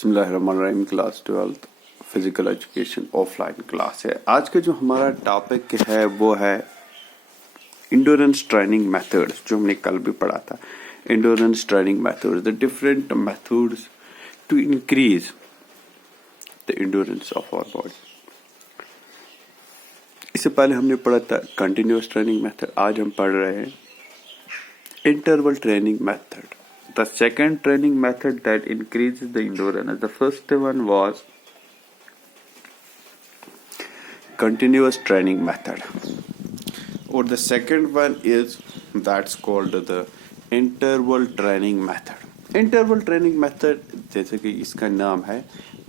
बिस्मिल्लाहिर्रहमानिर्रहीम। Class 12 physical education offline class है। आज का जो हमारा टॉपिक है वो है इंडोरेंस ट्रेनिंग मेथड्स, जो हमने कल भी पढ़ा था। Endurance training methods, the different methods to increase the endurance of our body. इससे पहले हमने पढ़ा था कंटिन्यूअस ट्रेनिंग मेथड। आज हम पढ़ रहे हैं interval training method, the second training method that increases the endurance. The first one was continuous training method, or the second one is that's called the interval training method. Interval training method, जैसे कि इसका नाम है,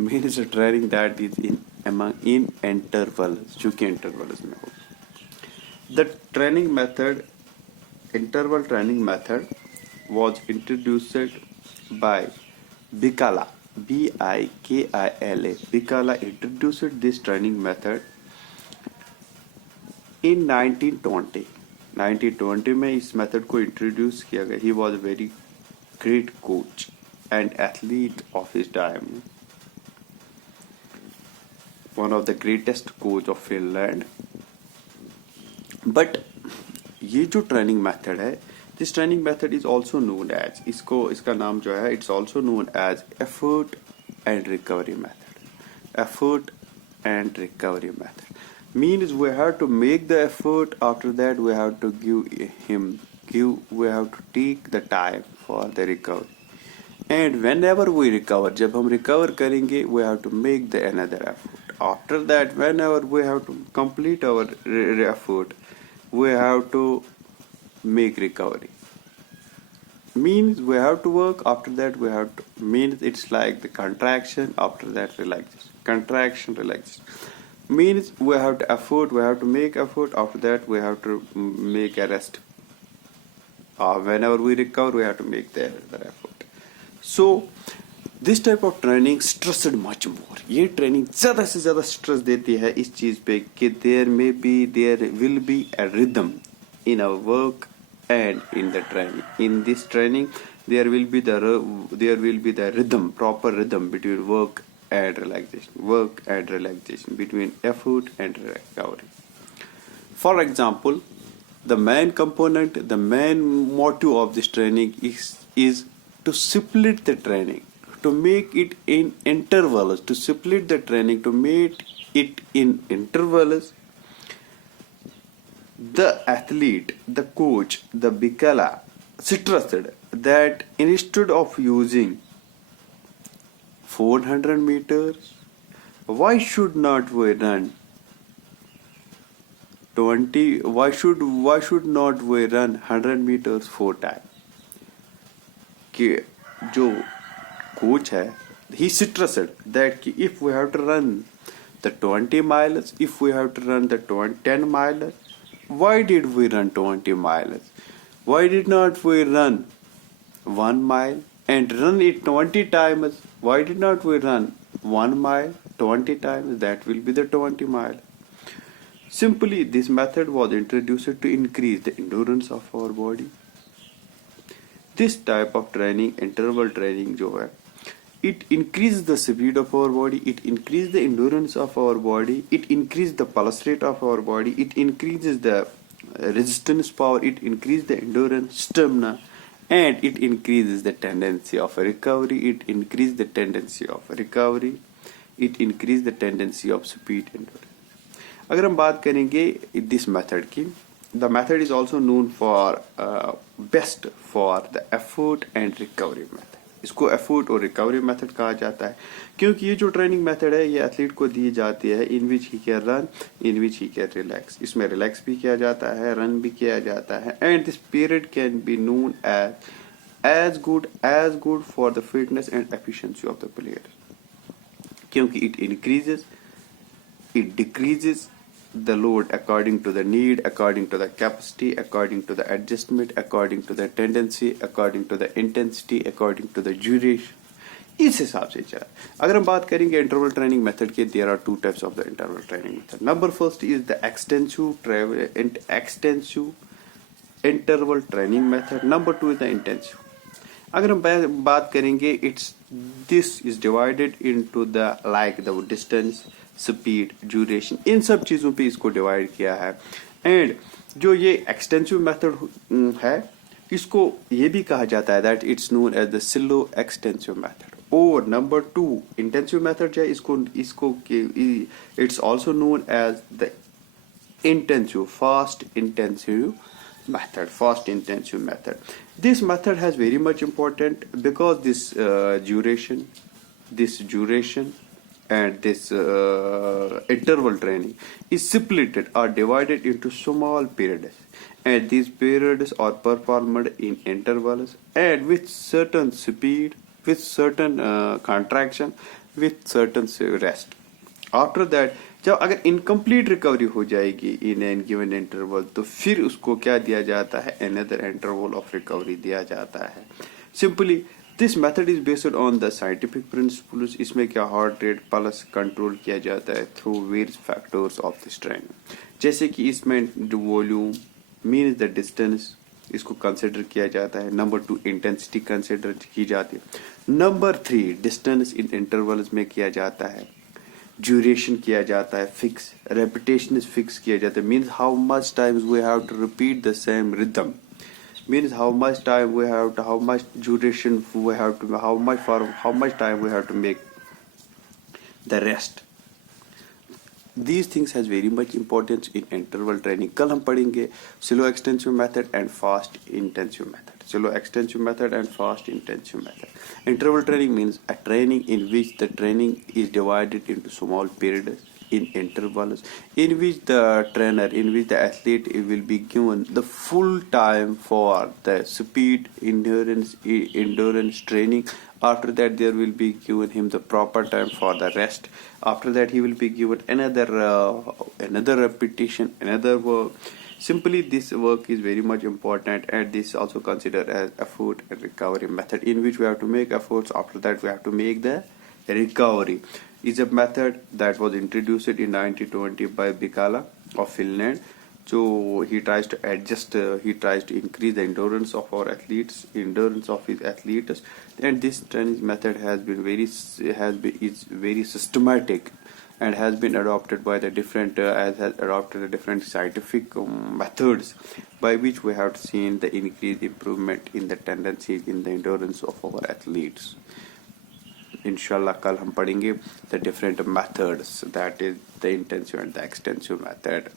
means a training that is in intervals, जो कि intervals में हो। The training method, interval training method was introduced by Bikala, Bikala. Bikala introduced this training method in 1920. 1920 में इस मेथड को इंट्रोड्यूस किया गया। He was a very great coach and athlete of his time, one of the greatest coach of Finland. But ये जो training method है, this training method is also known as, इसका नाम जो है, it's also known as effort and recovery method. Effort and recovery method means we have to make the effort, after that we have to we have to take the time for the recovery, and whenever we recover, जब हम recover करेंगे, we have to make the another effort. After that, whenever we have to complete our effort, we have to make recovery. Means we have to work, after that we have to, means it's like the contraction, after that relaxation, contraction, relaxation. Means we have to effort, we have to make effort, after that we have to make a rest. Whenever we recover, we have to make the other effort. So this type of training stressed much more. ये training ज्यादा से ज्यादा stress देती है इस चीज पे कि there will be a rhythm in our work and in the training. In this training, there will be the rhythm, proper rhythm between work and relaxation, between effort and recovery. For example, the main component, the main motto of this training is to split the training, to make it in intervals, to split the training, to make it in intervals. The athlete, the coach, the Bikala stressed that instead of using 400 meters, why should not we run 20? Why should not we run 100 meters 4 times? कि जो coach है, he stressed that if we have to run the 20 miles, if we have to run the 10 miles, why did we run 20 miles? Why did not we run 1 mile and run it 20 times? Why did not we run 1 mile 20 times? That will be the 20 mile. Simply, this method was introduced to increase the endurance of our body. This type of training, interval training जो है, it increases the speed of our body, it increases the endurance of our body, it increases the pulse rate of our body, it increases the resistance power, it increases the endurance, stamina, and it increases the tendency of recovery, it increases the tendency of speed endurance. अगर हम बात करेंगे this method की, the method is also known for best for the effort and recovery method. इसको effort और recovery method कहा जाता है, क्योंकि ये जो ट्रेनिंग मेथड है, ये एथलीट को दी जाती है in which he can run, in which he can relax. इसमें रिलैक्स भी किया जाता है, रन भी किया जाता है, and this period can be known as good for the fitness and efficiency of the player, क्योंकि it decreases the load according to the need, according to the capacity, according to the adjustment, according to the tendency, according to the intensity, according to the duration. इस हिसाब से चला. अगर हम बात करेंगे interval training method के, there are two types of the interval training method. Number first is the extensive interval training method. Number two is the intensive. अगर हम बात करेंगे, it's this is divided into the like the distance, speed, duration, इन सब चीजों पे इसको divide किया है। एंड जो ये एक्सटेंसिव मेथड है, इसको ये भी कहा जाता है that it's known as the slow extensive method. और नंबर 2 इंटेंसिव मेथड जो है, इसको इसको it's also known as the intensive fast intensive method. This method has very much important because this duration and this interval training is splitted or divided into small periods, and these periods are performed in intervals and with certain speed, with certain contraction, with certain rest. After that जब अगर incomplete recovery हो जाएगी in an given interval, तो फिर उसको क्या दिया जाता है, अनदर इंटरवल ऑफ रिकवरी दिया जाता है। Simply this method is based on the scientific principles. इसमें क्या हार्ट रेट पल्स कंट्रोल किया जाता है through various factors of the training, जैसे कि इसमें वॉल्यूम मीन्स द डिस्टेंस, इसको कंसिडर किया जाता है। नंबर 2 इंटेंसिटी कंसिडर की जाती है। नंबर 3 डिस्टेंस इन इंटरवल्स में किया जाता है। ड्यूरेशन किया जाता है फिक्स, रेपिटेशन इज फिक्स किया जाता है, means how much times we have to repeat the same rhythm, means how much time we have to, how much duration we have to, how much time we have to make the rest. These things has very much importance in interval training. कल हम पढ़ेंगे slow extensive method and fast intensive method. Slow extensive method and fast intensive method. Interval training means a training in which the training is divided into small periods in intervals, in which the trainer, in which the athlete will be given the full time for the speed, endurance training. After that, there will be given him the proper time for the rest. After that, he will be given another repetition, another work. Simply, this work is very much important, and this is also considered as effort and recovery method, in which we have to make efforts. After that, we have to make the recovery. Is a method that was introduced in 1920 by Bikala of Finland. So he tries to adjust, he tries to increase the endurance of our athletes, endurance of his athletes, and this training method has been is very systematic and has been adopted by the different has adopted the different scientific methods by which we have seen the increased improvement in the tendencies in the endurance of our athletes. इंशाल्लाह कल हम पढ़ेंगे the different methods, that is the intensive and the extensive method.